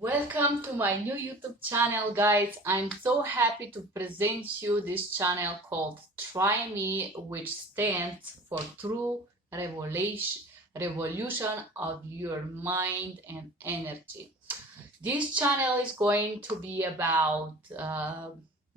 Welcome to my new YouTube channel, guys. I'm so happy to present you this channel called Try Me, which stands for True Revolution of Your Mind and Energy. This channel is going to be about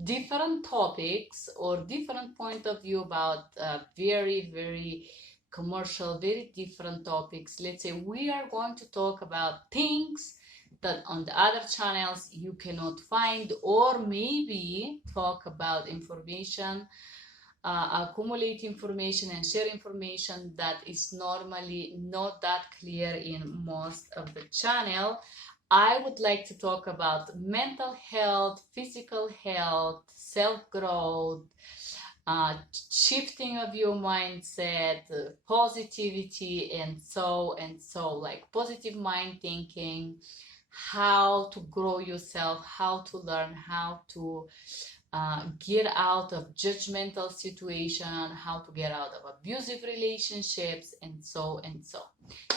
different topics or different point of view about very commercial, very different topics. Let's say we are going to talk about things that on the other channels you cannot find, or maybe talk about information, accumulate information and share information that is normally not that clear in most of the channel. I would like to talk about mental health, physical health, self-growth, shifting of your mindset, positivity, and so, like positive mind thinking, how to grow yourself, how to learn, how to get out of judgmental situation, how to get out of abusive relationships, and so.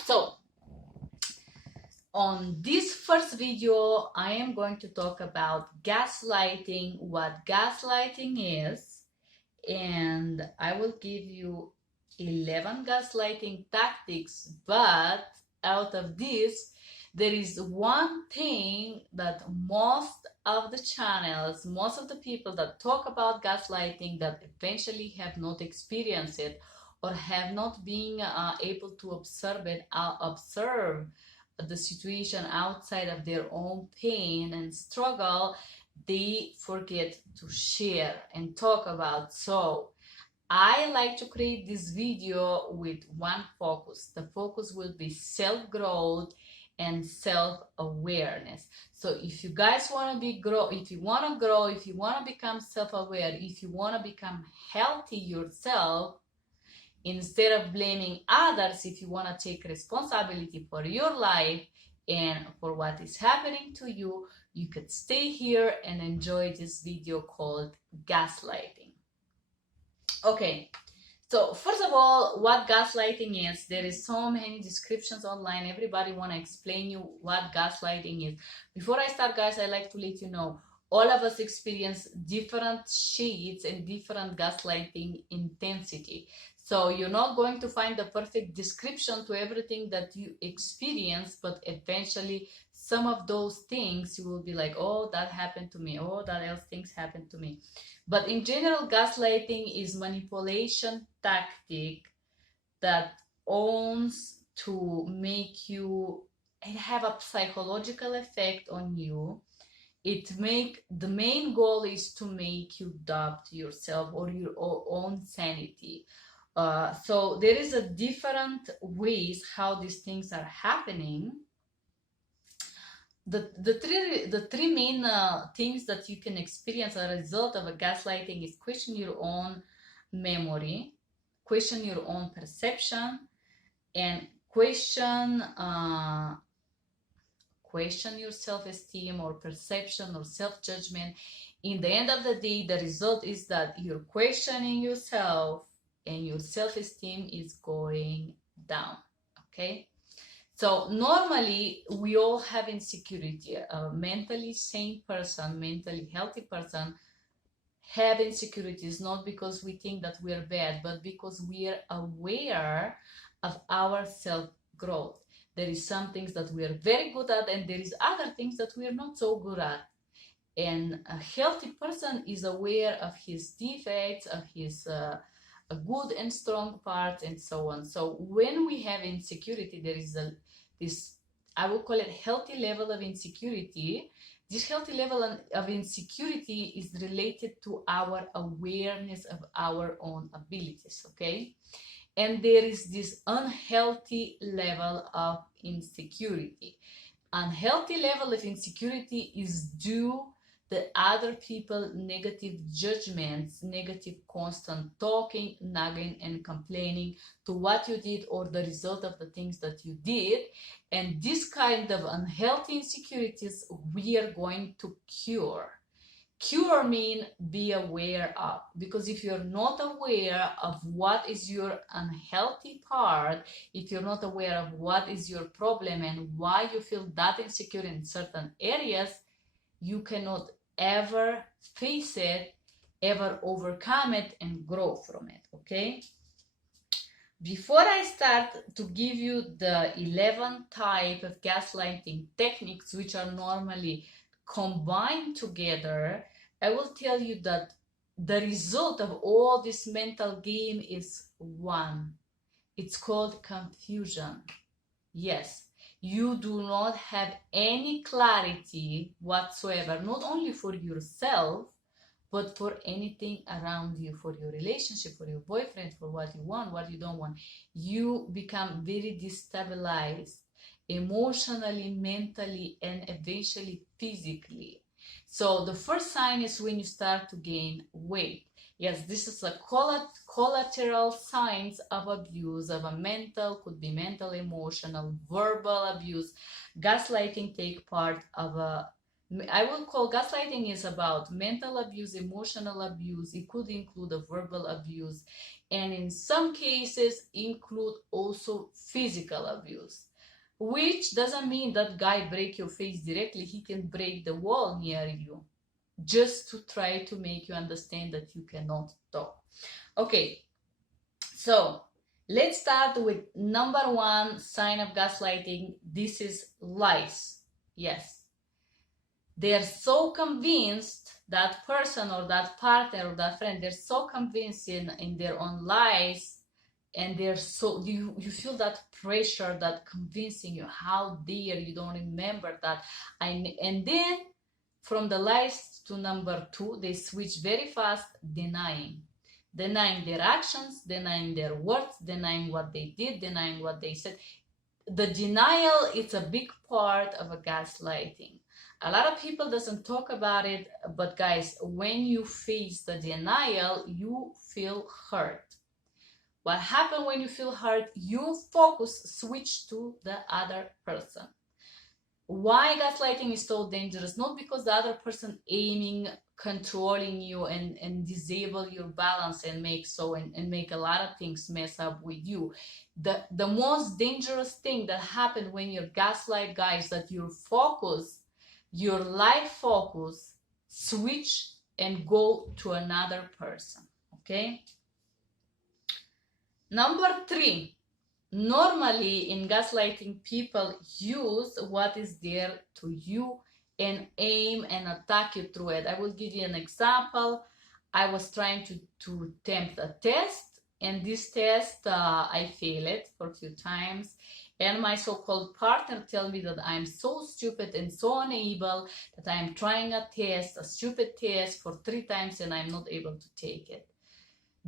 So on this first video, I am going to talk about gaslighting, what gaslighting is, and I will give you 11 gaslighting tactics, but out of this, there is one thing that most of the channels, most of the people that talk about gaslighting that eventually have not experienced it or have not been able to observe the situation outside of their own pain and struggle, they forget to share and talk about. So I like to create this video with one focus. The focus will be self-growth and self-awareness. So if you guys want to grow, if you want to become self-aware, if you want to become healthy yourself, instead of blaming others, if you want to take responsibility for your life and for what is happening to you, you could stay here and enjoy this video called gaslighting. Okay, so first of all, what gaslighting is, there is so many descriptions online. Everybody want to explain you what gaslighting is. Before I start, guys, I like to let you know all of us experience different shades and different gaslighting intensity. So you're not going to find the perfect description to everything that you experience, but eventually some of those things you will be like, oh, that happened to me, oh, that else things happened to me. But in general, gaslighting is manipulation tactic that owns to make you and have a psychological effect on you. The main goal is to make you doubt yourself or your own sanity. So there is a different ways how these things are happening. The three main things that you can experience as a result of a gaslighting is question your own memory, question your own perception, and question your self-esteem or perception or self-judgment. In the end of the day, the result is that you're questioning yourself and your self-esteem is going down. Okay, so normally we all have insecurity. A mentally sane person, mentally healthy person have insecurities, not because we think that we're bad, but because we are aware of our self-growth. There is some things that we are very good at, and there is other things that we are not so good at. And a healthy person is aware of his defects, of his good and strong parts, and so on. So when we have insecurity, there is this, I would call it, healthy level of insecurity. This healthy level of insecurity is related to our awareness of our own abilities, okay? And there is this unhealthy level of insecurity. Unhealthy level of insecurity is due the other people negative judgments, negative constant talking, nagging, and complaining to what you did or the result of the things that you did. And this kind of unhealthy insecurities we are going to cure. Cure mean be aware of, because if you're not aware of what is your unhealthy part, if you're not aware of what is your problem and why you feel that insecure in certain areas, you cannot ever face it, ever overcome it, and grow from it. Okay, before I start to give you the 11 type of gaslighting techniques, which are normally combined together, I will tell you that the result of all this mental game is one. It's called confusion. Yes, you do not have any clarity whatsoever, not only for yourself, but for anything around you, for your relationship, for your boyfriend, for what you want, what you don't want. You become very destabilized emotionally, mentally, and eventually physically. So the first sign is when you start to gain weight. Yes, this is a collateral signs of abuse, of a mental, could be mental, emotional, verbal abuse. Gaslighting take part of a, I will call gaslighting is about mental abuse, emotional abuse. It could include a verbal abuse, and in some cases include also physical abuse, which doesn't mean that guy break your face directly. He can break the wall near you just to try to make you understand that you cannot talk. Okay, so let's start with number one sign of gaslighting. This is lies. Yes, they're so convinced, that person or that partner or that friend, they're so convinced in their own lies, and they're so, you feel that pressure, that convincing you, how dare you don't remember that. And then from the lies to number two, they switch very fast, denying their actions, denying their words, denying what they did, denying what they said. The denial is a big part of a gaslighting. A lot of people doesn't talk about it, but guys, when you face the denial, you feel hurt. What happens when you feel hurt? You focus switch to the other person. Why gaslighting is so dangerous? Not because the other person aiming, controlling you, and disable your balance and make a lot of things mess up with you. The most dangerous thing that happens when you're gaslight, guys, that your focus, your life focus switch and go to another person. Okay, number three, normally in gaslighting, people use what is there to you and aim and attack you through it. I will give you an example. I was trying to attempt a test, and this test I failed it for a few times, and my so-called partner tell me that I'm so stupid and so unable, that I'm trying a stupid test for 3 times, and I'm not able to take it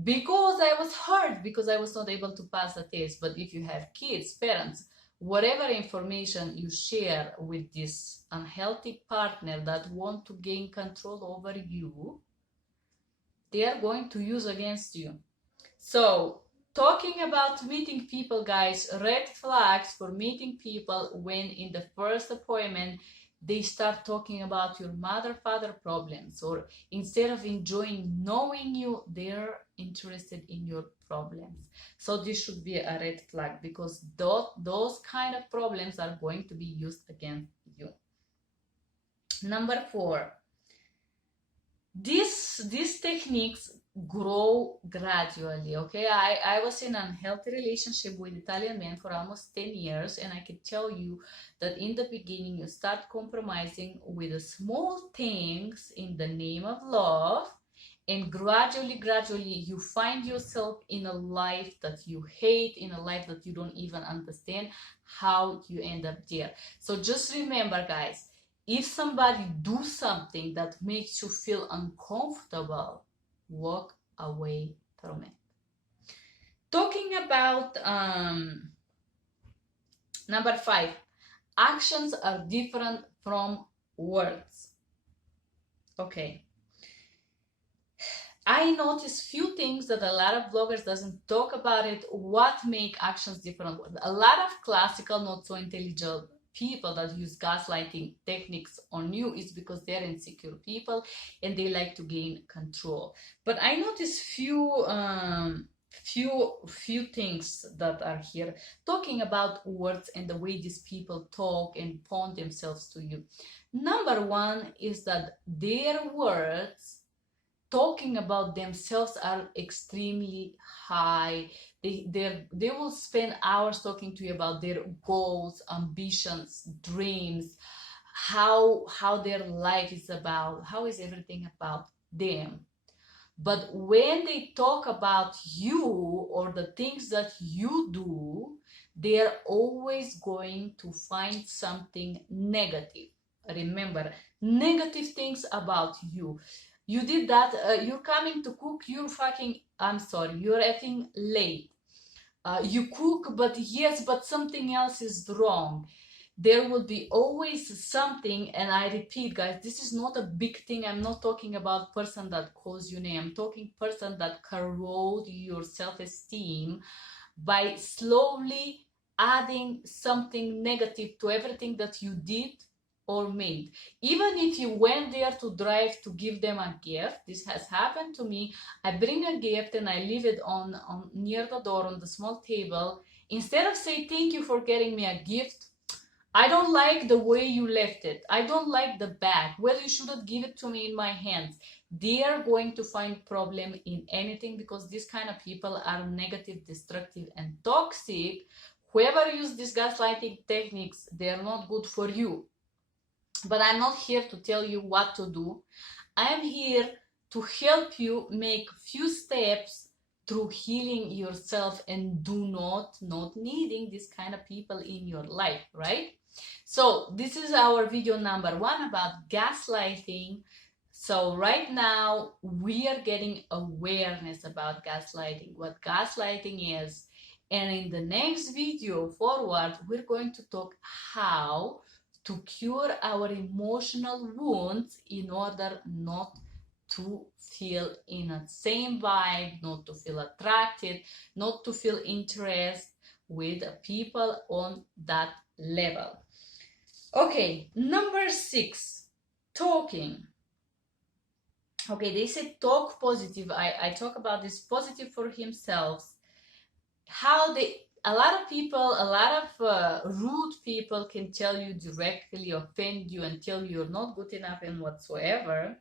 because I was hurt, because I was not able to pass the test. But if you have kids, parents, whatever information you share with this unhealthy partner that want to gain control over you, they are going to use against you. So talking about meeting people, guys, red flags for meeting people: when in the first appointment they start talking about your mother-father problems, or instead of enjoying knowing you, they're interested in your problems. So this should be a red flag, because those kind of problems are going to be used against you. Number four, these techniques grow gradually. Okay, I was in an unhealthy relationship with Italian men for almost 10 years, and I can tell you that in the beginning you start compromising with the small things in the name of love, and gradually you find yourself in a life that you hate, in a life that you don't even understand how you end up there. So just remember, guys, if somebody do something that makes you feel uncomfortable, walk away from it. Talking about number five, actions are different from words. Okay, I noticed few things that a lot of bloggers doesn't talk about it. What make actions different? A lot of classical, not so intelligent people that use gaslighting techniques on you is because they're insecure people and they like to gain control. But I noticed few things that are here talking about words and the way these people talk and point themselves to you. Number one is that their words talking about themselves are extremely high. They will spend hours talking to you about their goals, ambitions, dreams, how their life is about, how is everything about them. But when they talk about you or the things that you do, they are always going to find something negative. Remember, negative things about you. You did that, you're coming to cook, I'm sorry, you're effing late. You cook, but yes, but something else is wrong. There will be always something, and I repeat, guys, this is not a big thing. I'm not talking about person that calls you name. I'm talking person that corrode your self-esteem by slowly adding something negative to everything that you did or made. Even if you went there to drive to give them a gift, this has happened to me. I bring a gift and I leave it on near the door on the small table. Instead of saying thank you for getting me a gift, I don't like the way you left it. I don't like the bag. Well, you shouldn't give it to me in my hands. They are going to find problem in anything because these kind of people are negative, destructive, and toxic. Whoever use these gaslighting techniques, they are not good for you. But I'm not here to tell you what to do. I am here to help you make few steps through healing yourself and do not needing this kind of people in your life, right? So this is our video number 1 about gaslighting. So right now we are getting awareness about gaslighting, what gaslighting is. And in the next video forward, we're going to talk how to cure our emotional wounds in order not to feel in the same vibe, not to feel attracted, not to feel interest with people on that level. Okay, number 6, talking. Okay, they said talk positive. I talk about this positive for himself. A lot of people, a lot of rude people can tell you directly, offend you, and tell you you're not good enough and whatsoever.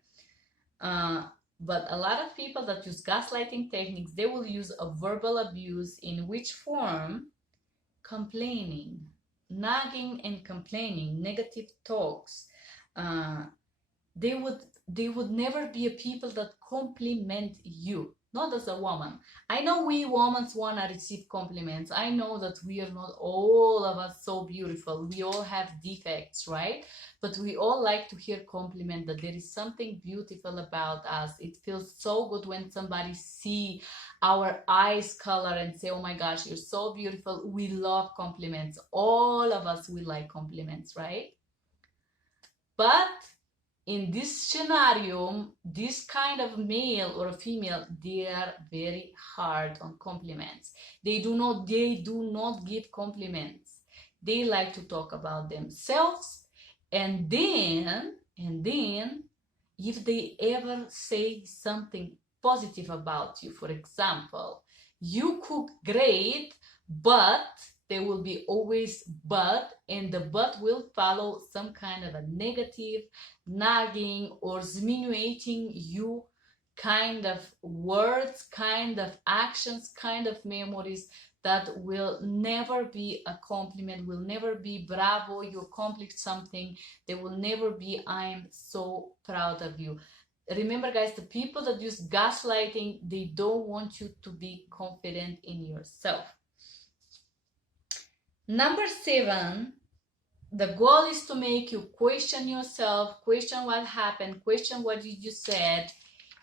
But a lot of people that use gaslighting techniques, they will use a verbal abuse in which form? Complaining, nagging and complaining, negative talks. They would never be a people that compliment you, not as a woman. I know we women want to receive compliments. I know that we are not all of us so beautiful. We all have defects, right? But we all like to hear compliment, that there is something beautiful about us. It feels so good when somebody see our eyes color and say, oh my gosh, you're so beautiful. We love compliments. All of us, we like compliments, right? But in this scenario, this kind of male or female, they are very hard on compliments. They do not give compliments. They like to talk about themselves, and then if they ever say something positive about you, for example, you cook great, but there will be always but, and the but will follow some kind of a negative, nagging or insinuating you kind of words, kind of actions, kind of memories that will never be a compliment, will never be bravo, you accomplished something. They will never be I'm so proud of you. Remember, guys, the people that use gaslighting, they don't want you to be confident in yourself. Number 7, the goal is to make you question yourself, question what happened, question what you said,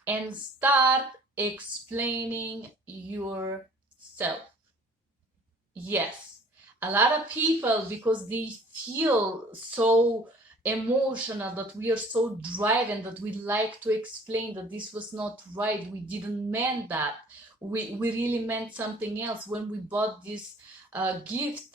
and start explaining yourself. Yes, a lot of people, because they feel so emotional, that we are so driven, that we like to explain that this was not right, we didn't mean that, we really meant something else when we bought this gift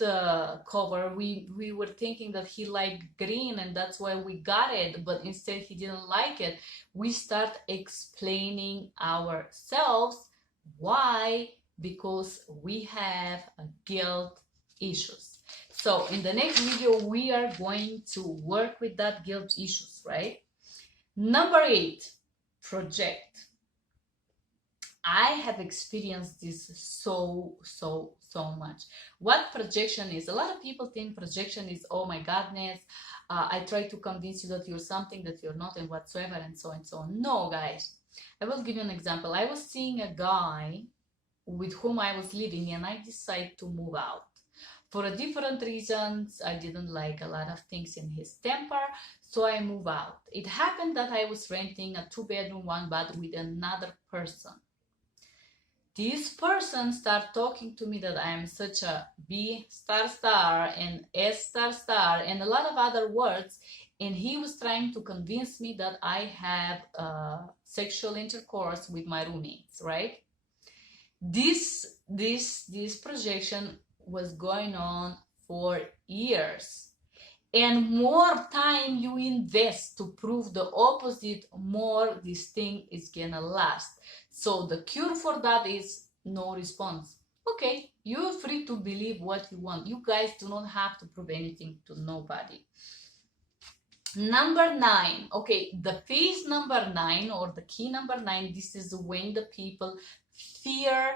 cover. We were thinking that he liked green and that's why we got it, but instead he didn't like it. We start explaining ourselves why, because we have guilt issues. So in the next video we are going to work with that guilt issues, right? Number 8, project. I have experienced this so much. What projection is? A lot of people think projection is, oh my goodness, I try to convince you that you're something that you're not and whatsoever and so and so on. No, guys. I will give you an example. I was seeing a guy with whom I was living and I decided to move out. For different reasons, I didn't like a lot of things in his temper, so I moved out. It happened that I was renting a 2-bedroom, 1-bath with another person. This person started talking to me that I am such a B star star and S star star and a lot of other words, and he was trying to convince me that I have sexual intercourse with my roommates, right? This projection was going on for years, and more time you invest to prove the opposite, more this thing is gonna last. So the cure for that is no response. Okay, you're free to believe what you want. You guys do not have to prove anything to nobody. Number 9. Okay, the phase number 9 or the key number 9, this is when the people fear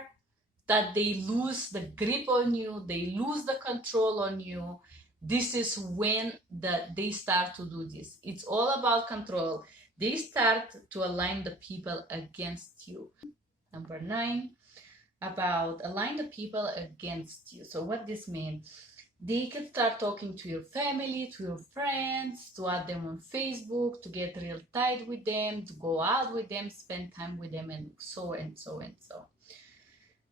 that they lose the grip on you, they lose the control on you. This is when they start to do this. It's all about control. They start to align the people against you. Number 9, about align the people against you. So what this means? They can start talking to your family, to your friends, to add them on Facebook, to get real tight with them, to go out with them, spend time with them, and so and so and so.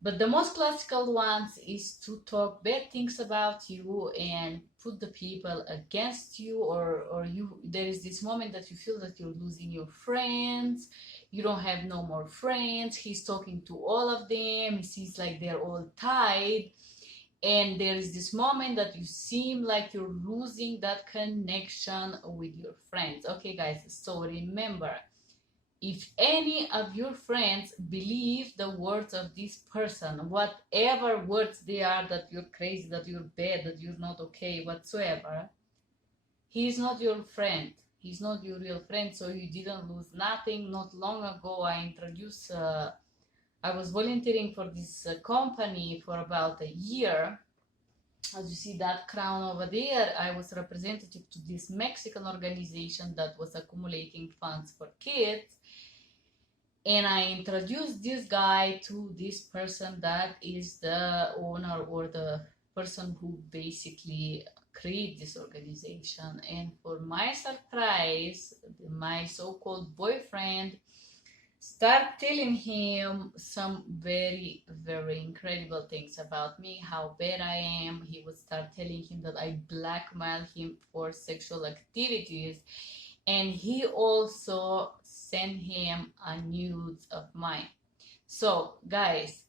But the most classical ones is to talk bad things about you and put the people against you, or there is this moment that you feel that you're losing your friends, you don't have no more friends, he's talking to all of them, he sees like they're all tied, and there is this moment that you seem like you're losing that connection with your friends. Okay guys, so remember, if any of your friends believe the words of this person, whatever words they are, that you're crazy, that you're bad, that you're not okay, whatsoever, he is not your friend. He's not your real friend, so you didn't lose nothing. Not long ago, I was volunteering for this company for about a year. As you see that crown over there, I was representative to this Mexican organization that was accumulating funds for kids. And I introduced this guy to this person that is the owner or the person who basically created this organization. And for my surprise, my so-called boyfriend started telling him some very incredible things about me, how bad I am. He would start telling him that I blackmail him for sexual activities, and he also sent him a nude of mine. So guys,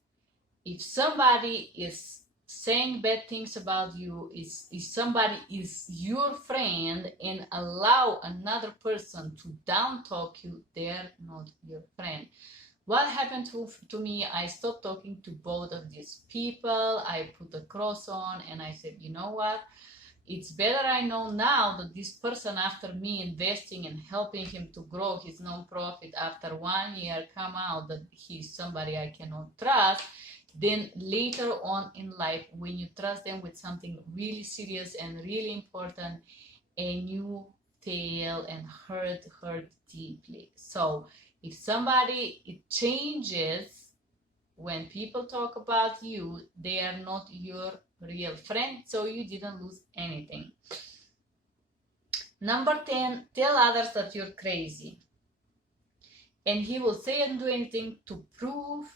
if somebody is saying bad things about you, if somebody is your friend and allow another person to down talk you, they're not your friend. What happened to me? I stopped talking to both of these people. I put a cross on and I said, you know what? It's better I know now that this person, after me investing and helping him to grow his nonprofit, after 1 year come out that he's somebody I cannot trust, then later on in life, when you trust them with something really serious and really important, and you fail and hurt deeply. So if somebody, it changes, when people talk about you, they are not your real friend, so you didn't lose anything. Number 10, tell others that you're crazy. And he will say and do anything to prove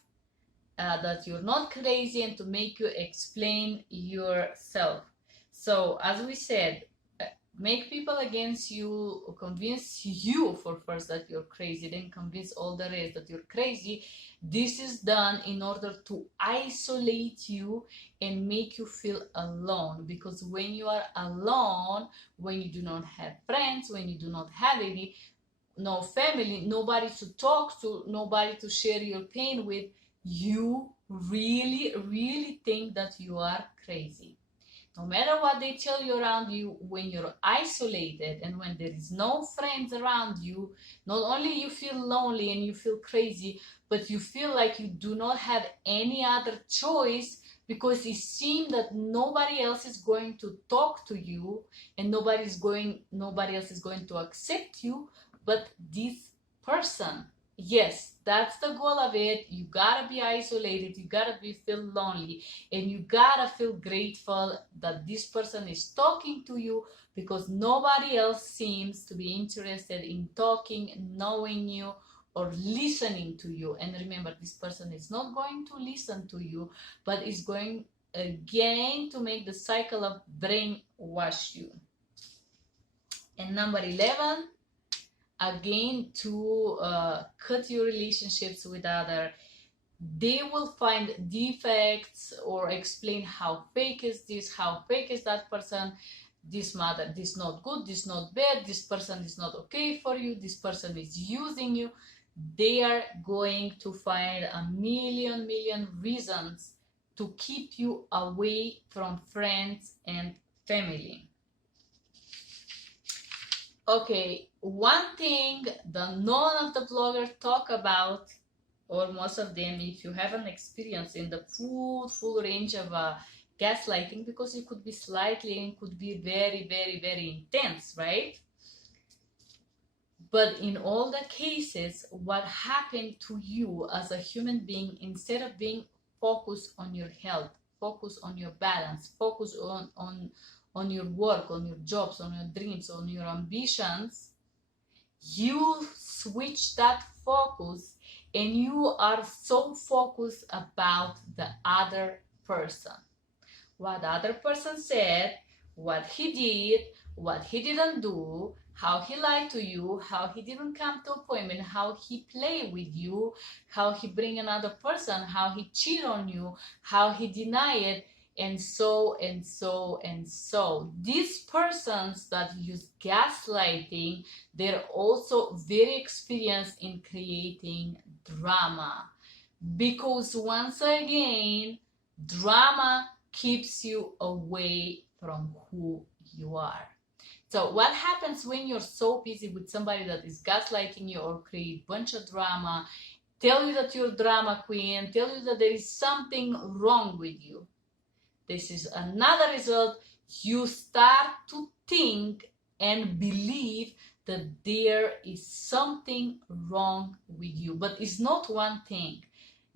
that you're not crazy and to make you explain yourself. So as we said, make people against you, or convince you for first that you're crazy, then convince all the rest that you're crazy. This is done in order to isolate you and make you feel alone, because when you are alone, when you do not have friends, when you do not have no family, nobody to talk to, nobody to share your pain with, you really think that you are crazy. No matter what they tell you around you, when you're isolated and when there is no friends around you, not only you feel lonely and you feel crazy, but you feel like you do not have any other choice, because it seems that nobody else is going to talk to you and nobody else is going to accept you but this person. Yes, that's the goal of it. You gotta be isolated, you gotta feel lonely, and you gotta feel grateful that this person is talking to you, because nobody else seems to be interested in talking, knowing you, or listening to you. And remember, this person is not going to listen to you, but is going again to make the cycle of brainwash you. And number 11, again, to cut your relationships with other. They will find defects or explain how fake is this, how fake is that person, this matter, this not good, this not bad, this person is not okay for you, this person is using you. They are going to find a million reasons to keep you away from friends and family. Okay, one thing that none of the bloggers talk about, or most of them, if you haven't experienced in the full range of gaslighting, because it could be slightly and could be very intense, right? But in all the cases, what happened to you as a human being, instead of being focused on your health, focus on your balance, focus on your work, on your jobs, on your dreams, on your ambitions, you switch that focus and you are so focused about the other person. What the other person said, what he did, what he didn't do, how he lied to you, how he didn't come to appointment, how he played with you, how he bring another person, how he cheat on you, how he deny it, and so. These persons that use gaslighting, they're also very experienced in creating drama, because once again, drama keeps you away from who you are. So what happens when you're so busy with somebody that is gaslighting you or create bunch of drama, tell you that you're a drama queen, tell you that there is something wrong with you? This is another result. You start to think and believe that there is something wrong with you, but it's not one thing.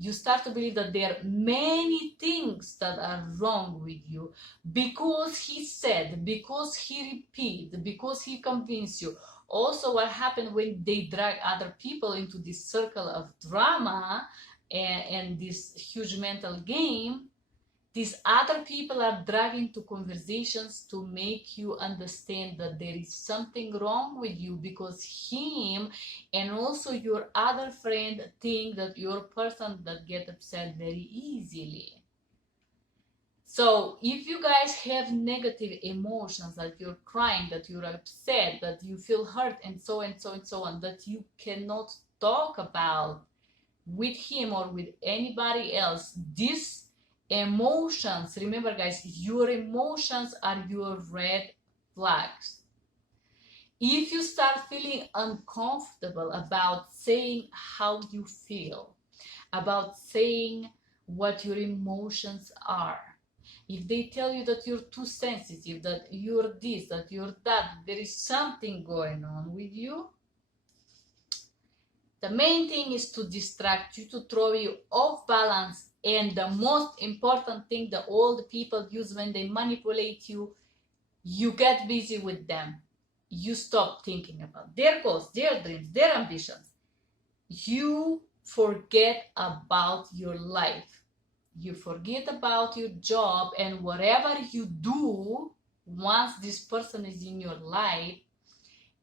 You start to believe that there are many things that are wrong with you, because he said, because he repeated, because he convinced you. Also, what happened when they drag other people into this circle of drama and this huge mental game, these other people are dragging to conversations to make you understand that there is something wrong with you, because him and also your other friend think that you're a person that get upset very easily. So if you guys have negative emotions, that you're crying, that you're upset, that you feel hurt, and so on, that you cannot talk about with him or with anybody else, this emotions, remember guys, your emotions are your red flags. If you start feeling uncomfortable about saying how you feel, about saying what your emotions are, if they tell you that you're too sensitive, that you're this, that you're that, there is something going on with you. The main thing is to distract you, to throw you off balance. And the most important thing that all the people use when they manipulate you, you get busy with them. You stop thinking about their goals, their dreams, their ambitions. You forget about your life. You forget about your job, and whatever you do, once this person is in your life,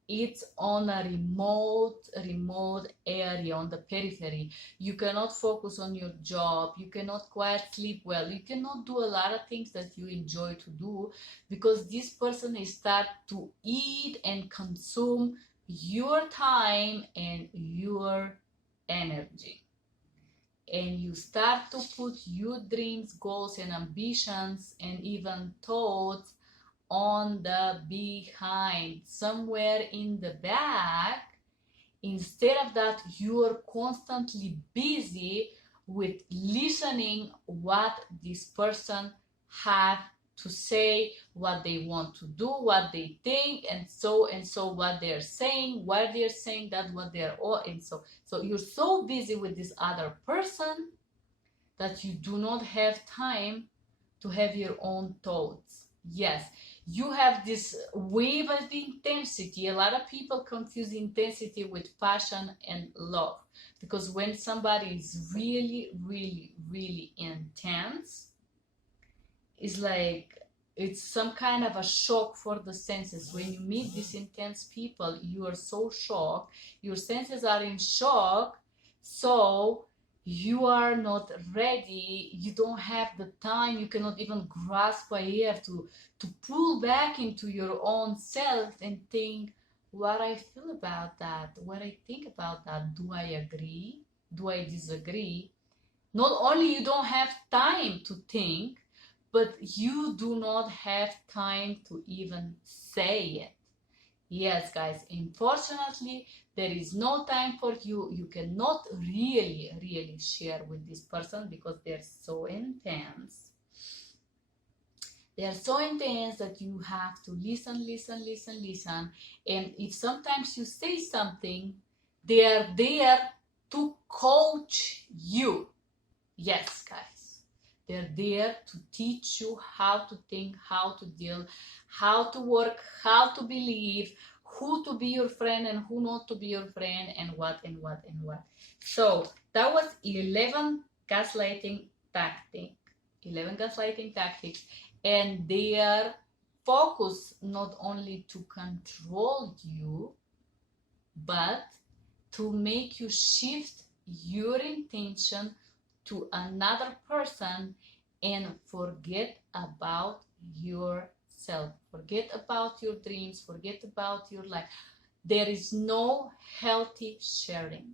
it's on a remote area, on the periphery. You cannot focus on your job, you cannot quite sleep well, you cannot do a lot of things that you enjoy to do, because this person is start to eat and consume your time and your energy. And you start to put your dreams, goals, and ambitions, and even thoughts on the behind, somewhere in the back. Instead of that, you're constantly busy with listening what this person have to say, what they want to do, what they think, and so what they're saying, why they're saying that, what they're all, and so you're so busy with this other person that you do not have time to have your own thoughts. Yes, you have this wave of intensity. A lot of people confuse intensity with passion and love, because when somebody is really intense, it's like it's some kind of a shock for the senses. When you meet these intense people, you are so shocked, your senses are in shock, so you are not ready, you don't have the time, you cannot even grasp a air to pull back into your own self and think what I feel about that, what I think about that, do I agree, do I disagree. Not only you don't have time to think, but you do not have time to even say it. Yes, guys, unfortunately, there is no time for you. You cannot really share with this person because they're so intense. They are so intense that you have to listen. And if sometimes you say something, they are there to coach you. Yes, guys. They're there to teach you how to think, how to deal, how to work, how to believe, who to be your friend and who not to be your friend, and what. So that was 11 gaslighting tactics. 11 gaslighting tactics, and they are focused not only to control you, but to make you shift your intention to another person and forget about yourself, forget about your dreams, forget about your life. There is no healthy sharing.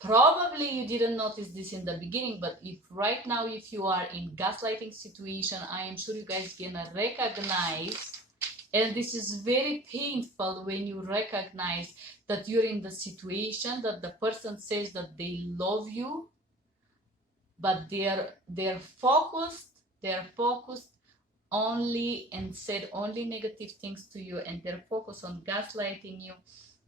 Probably you didn't notice this in the beginning, but if right now, if you are in gaslighting situation, I am sure you guys gonna recognize, and this is very painful when you recognize that you're in the situation that the person says that they love you, but they're focused only and said only negative things to you, and they're focused on gaslighting you,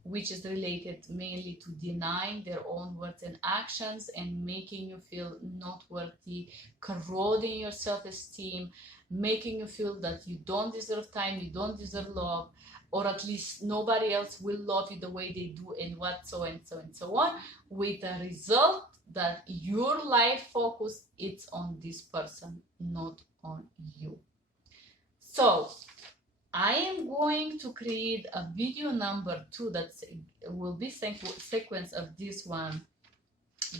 which is related mainly to denying their own words and actions and making you feel not worthy, corroding your self-esteem, making you feel that you don't deserve time, you don't deserve love, or at least nobody else will love you the way they do, and what, so on, with the result that your life focus it's on this person, not on you. So I am going to create a video number 2 that will be sequence of this one,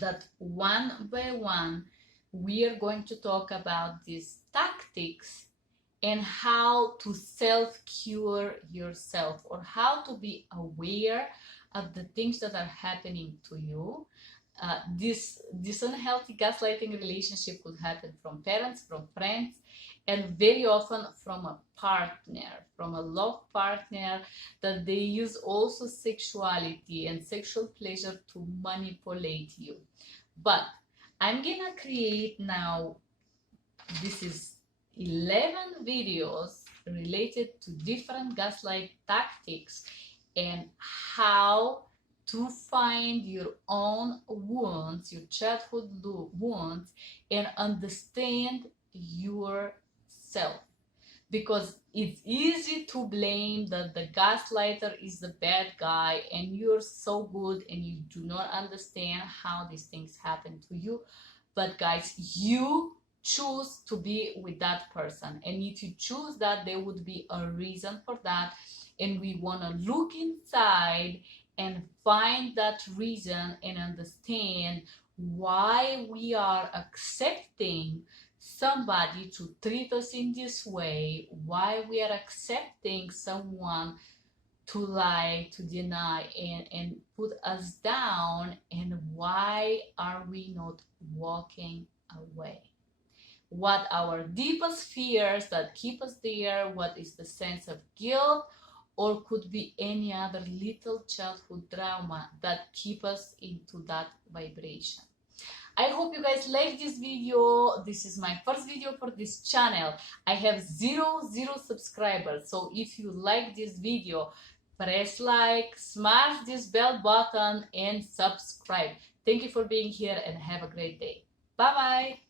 that one by one we are going to talk about these tactics and how to self-cure yourself, or how to be aware of the things that are happening to you. This unhealthy gaslighting relationship could happen from parents, from friends, and very often from a partner, from a love partner, that they use also sexuality and sexual pleasure to manipulate you. But I'm gonna create now, this is 11 videos related to different gaslight tactics and how to find your own wounds, your childhood wounds, and understand yourself. Because it's easy to blame that the gaslighter is the bad guy and you're so good and you do not understand how these things happen to you. But guys, you choose to be with that person. And if you choose that, there would be a reason for that. And we want to look inside and find that reason and understand why we are accepting somebody to treat us in this way, why we are accepting someone to lie, to deny, and put us down, and why are we not walking away? What our deepest fears that keep us there, what is the sense of guilt, or could be any other little childhood trauma that keep us into that vibration. I hope you guys like this video. This is my first video for this channel. I have zero subscribers. So if you like this video, press like, smash this bell button and subscribe. Thank you for being here and have a great day. Bye bye.